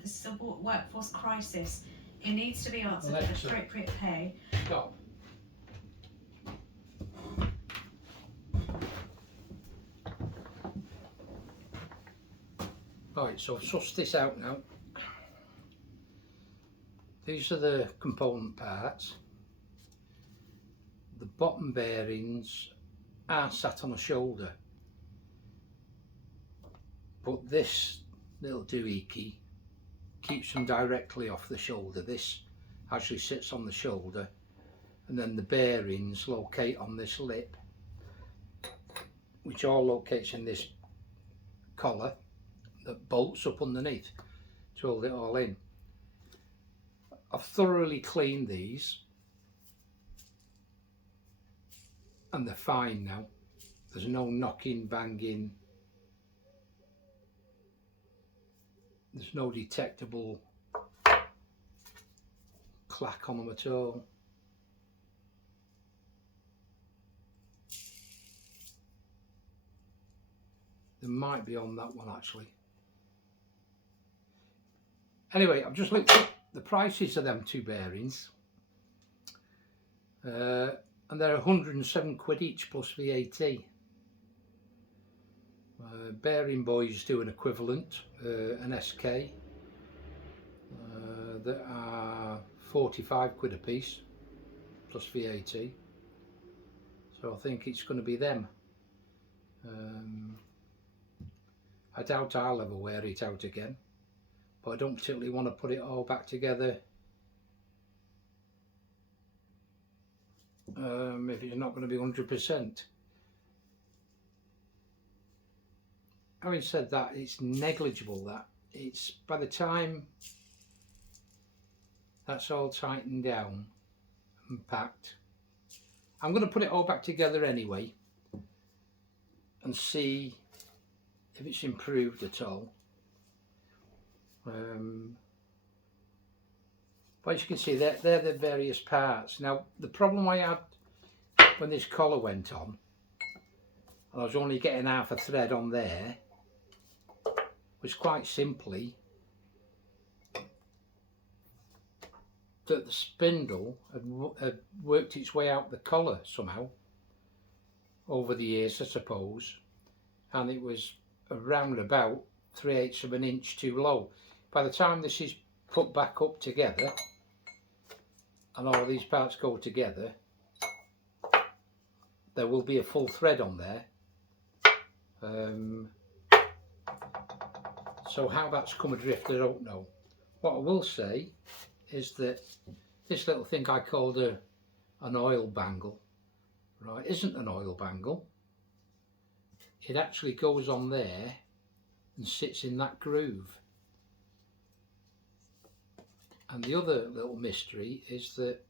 moment. This is a workforce crisis. It needs to be answered at appropriate pay. Stop. Right, so I've sussed this out now. These are the component parts. The bottom bearings are sat on a shoulder, but this little doohickey keeps them directly off the shoulder. This actually sits on the shoulder, and then the bearings locate on this lip, which all locates in this collar that bolts up underneath to hold it all in. I've thoroughly cleaned these and they're fine now. There's no knocking, banging, there's no detectable clack on them at all. There might be on that one actually. Anyway, I've just looked at the prices of them two bearings, and they're 107 quid each plus VAT. Bearing Boys do an equivalent, an SK, that are 45 quid a piece plus VAT. So I think it's going to be them. I doubt I'll ever wear it out again, but I don't particularly want to put it all back together if it's not going to be 100%. Having said that, it's negligible. That it's by the time that's all tightened down and packed, I'm going to put it all back together anyway and see if it's improved at all. But as you can see, they're the various parts. Now, the problem I had when this collar went on, and I was only getting half a thread on there, was quite simply that the spindle had worked its way out the collar somehow over the years, I suppose, and it was around about 3/8 of an inch too low. By the time this is put back up together and all these parts go together, there will be a full thread on there. So how that's come adrift, I don't know. What I will say is that this little thing I called an oil bangle, right, isn't an oil bangle. It actually goes on there and sits in that groove. And the other little mystery is that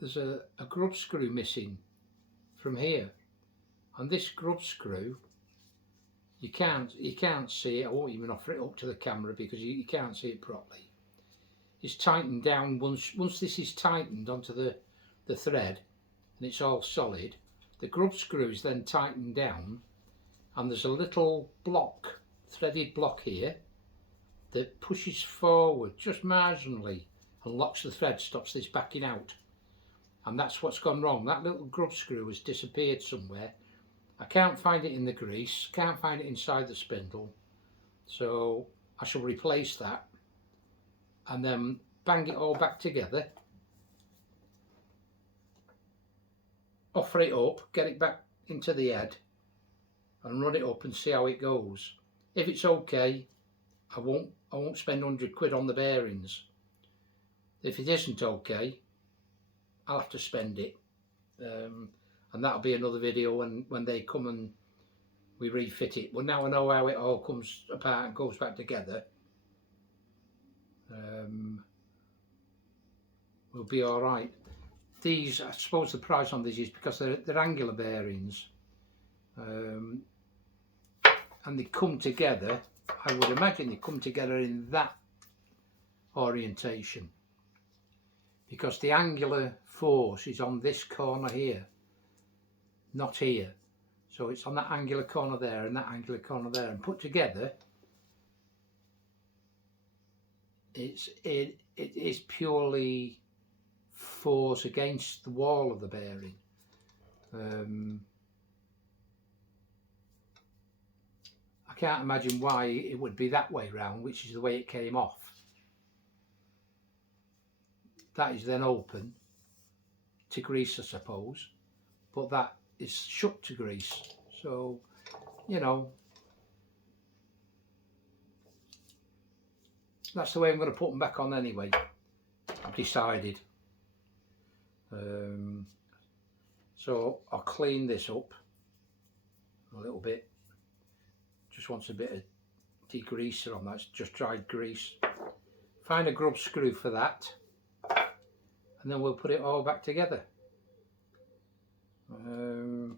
there's a grub screw missing from here, and this grub screw, you can't see it. I won't even offer it up to the camera because you can't see it properly. It's tightened down. Once this is tightened onto the thread and it's all solid, the grub screw is then tightened down, and there's a little block, threaded block here, that pushes forward just marginally and locks the thread, stops this backing out. And that's what's gone wrong. That little grub screw has disappeared somewhere. I can't find it in the grease, can't find it inside the spindle, so I shall replace that and then bang it all back together, offer it up, get it back into the head and run it up and see how it goes. If it's okay, I won't spend 100 quid on the bearings. If it isn't okay, I'll have to spend it, and that'll be another video when they come and we refit it. But now I know how it all comes apart and goes back together, we'll be all right. These, I suppose the price on these is because they're angular bearings, and they come together, I would imagine they come together in that orientation, because the angular force is on this corner here, not here. So it's on that angular corner there and that angular corner there, and put together it is purely force against the wall of the bearing. I can't imagine why it would be that way round, which is the way it came off. That is then open to grease, I suppose, but that is shut to grease. So, you know, that's the way I'm going to put them back on anyway. I've decided. So I'll clean this up a little bit. Just wants a bit of degreaser on that. It's just dried grease. Find a grub screw for that, and then we'll put it all back together. And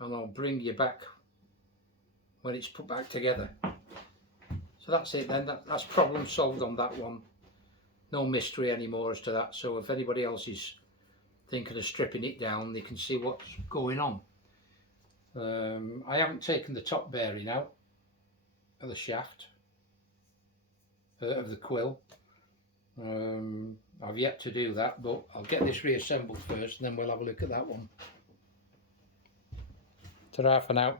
I'll bring you back when it's put back together. So that's it then. That's problem solved on that one. No mystery anymore as to that. So if anybody else is thinking of stripping it down, they can see what's going on. I haven't taken the top bearing out of the shaft of the quill. I've yet to do that, but I'll get this reassembled first and then we'll have a look at that one. Ta-ra for now.